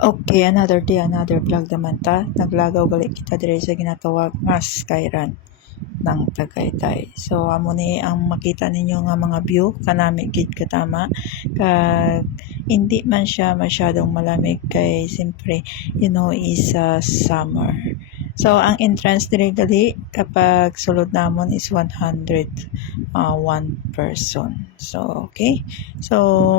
Okay, another day, another vlog naman ta. Naglagaw gali kita dire sa ginatawag nga Skyran ng Tagaytay. So amo ni ang makita ninyo nga mga view kanami gid katama kag hindi man siya masyadong malamig kay siyempre is summer. So ang entrance dire gali kapag sulod namon is 100 one person. So okay. So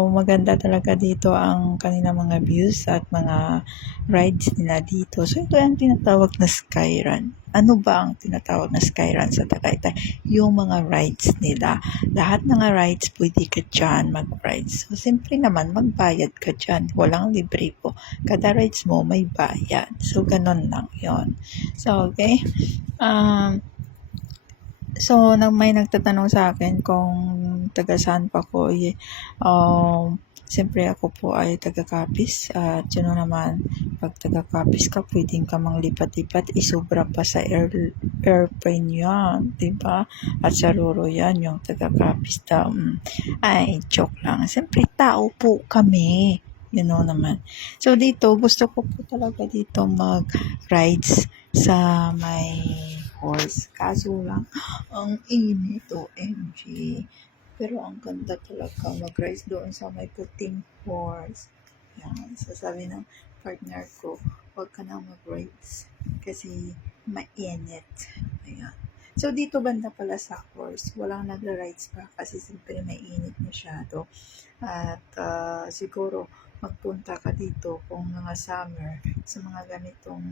maganda talaga dito ang kanilang mga views at mga rides nila dito. So ito ang tinatawag na Skyrun. Ano ba ang tinatawag na Skyrun sa Tagaytay? Yung mga rides nila. Lahat ng rides pwede ka dyan mag-rides. So siyempre naman magbayad ka dyan. Walang libre po. Kada rides mo may bayad. So ganun lang yon. So okay. So may nagtatanong sa akin kung taga saan pa ako. Siyempre ako po ay taga Capiz at yun naman pag taga Capiz ka pwedeng ka manglipat-lipat isobra pa sa airplane yan, diba? At sa Roro yan yung taga Capiz daw. Ay, joke lang. Siyempre tao po kami. Naman. So dito, gusto ko po talaga dito mag-rides sa may horse. Kaso lang, ang init, OMG. Pero ang ganda talaga mag-rides doon sa may puting horse. Yan. So sabi ng partner ko, huwag ka na mag-rides kasi mainit. Ayan. So dito banda pala sa horse, walang nagra-rides pa kasi siyempre mainit masyado. At siguro magpunta ka dito kung mga summer sa mga ganitong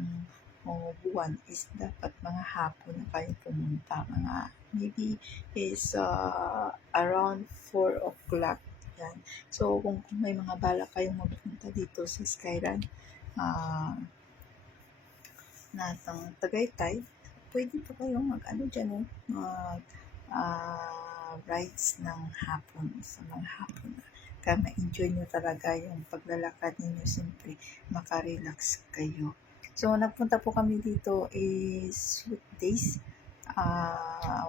buwan is dapat mga hapon na kayo pumunta, mga maybe is around 4 o'clock yan. So kung may mga bala kayong magpunta dito sa Skyran natang Tagaytay, pwede po kayong mag dyan mag rides ng hapon sa mga hapon kaya ma-enjoy nyo talaga yung paglalakad ninyo, siyempre makarelax kayo. So nagpunta po kami dito is weekdays,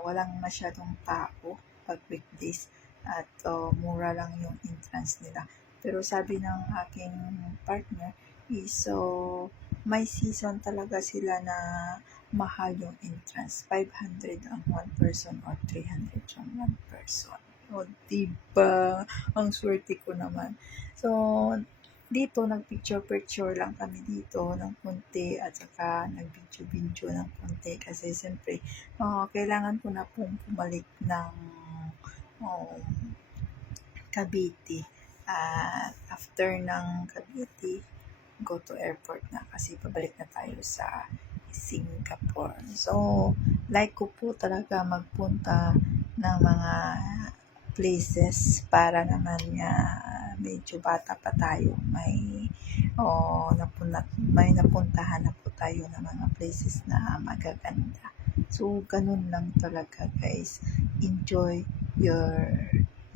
walang masyadong tao pag weekdays at mura lang yung entrance nila. Pero sabi ng aking partner is may season talaga sila na mahal yung entrance. 500 ang one person or 300 ang one person. O, diba? Ang swerte ko naman. So, dito, nag-picture-picture lang kami dito ng konti at saka nag-video-video ng konti kasi siyempre, kailangan ko na pong pumalik ng Cavite. After ng Cavite, go to airport na kasi pabalik na tayo sa Singapore. So, like ko po talaga magpunta ng mga places para naman medyo bata pa tayo. May napuntahan na po tayo ng mga places na magaganda. So, ganun lang talaga guys. Enjoy your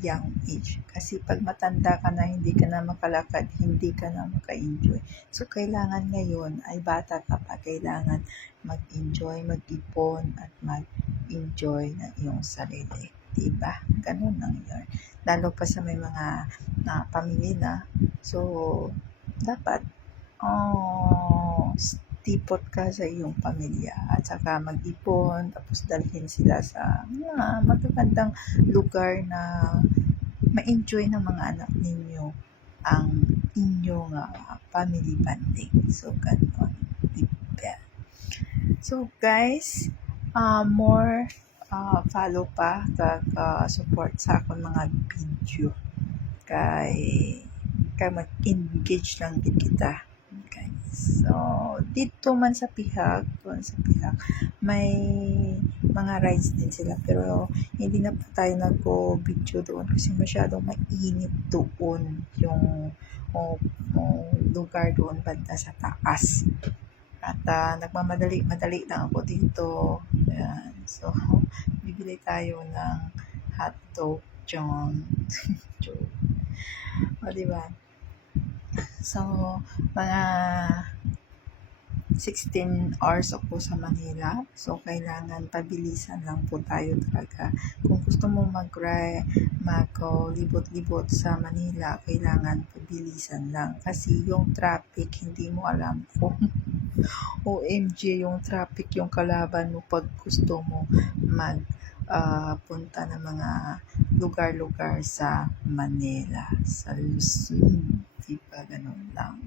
young age. Kasi pag matanda ka na, hindi ka na makalakad, hindi ka na maka-enjoy. So, kailangan ngayon ay bata ka pa, kailangan mag-enjoy, mag-ipon, at mag-enjoy ng iyong sarili. Diba? Ganun lang yun. Lalo pa sa may mga pamilya na. So, dapat tipot ka sa iyong pamilya at saka mag-ipon tapos dalhin sila sa mga magagandang lugar na ma-enjoy ng mga anak ninyo ang inyong family bonding. So, ganun. Diba? So, guys, more follow pa kag support sa akong mga video kay mag-engage lang din kita guys. So dito man sa Pihag may mga rides din sila pero hindi na po tayo nag-video doon kasi masyadong mainit doon yung lugar doon banda sa taas at nagmamadali lang ako dito. Ayan. So bibili tayo ng hotdog dyan. O, diba? So, mga 16 hours ako sa Manila. So, kailangan pabilisan lang po tayo talaga. Kung gusto mo libot-libot sa Manila, kailangan pabilisan lang. Kasi yung traffic, hindi mo alam kung OMG yung traffic yung kalaban mo pag gusto mo punta ng mga lugar-lugar sa Manila, sa Luzon. Diba? Ganun lang.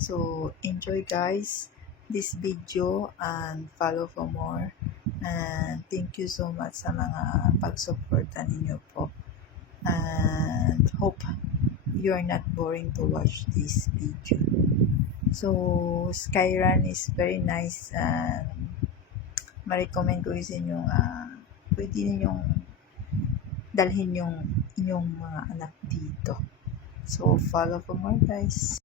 So, enjoy guys this video and follow for more. And thank you so much sa mga pagsuporta ninyo po. And hope you're not boring to watch this video. So, Skyrun is very nice and ma-recommend ko sa inyo pwede ninyong dalhin yung inyong mga anak dito. So, follow for more guys.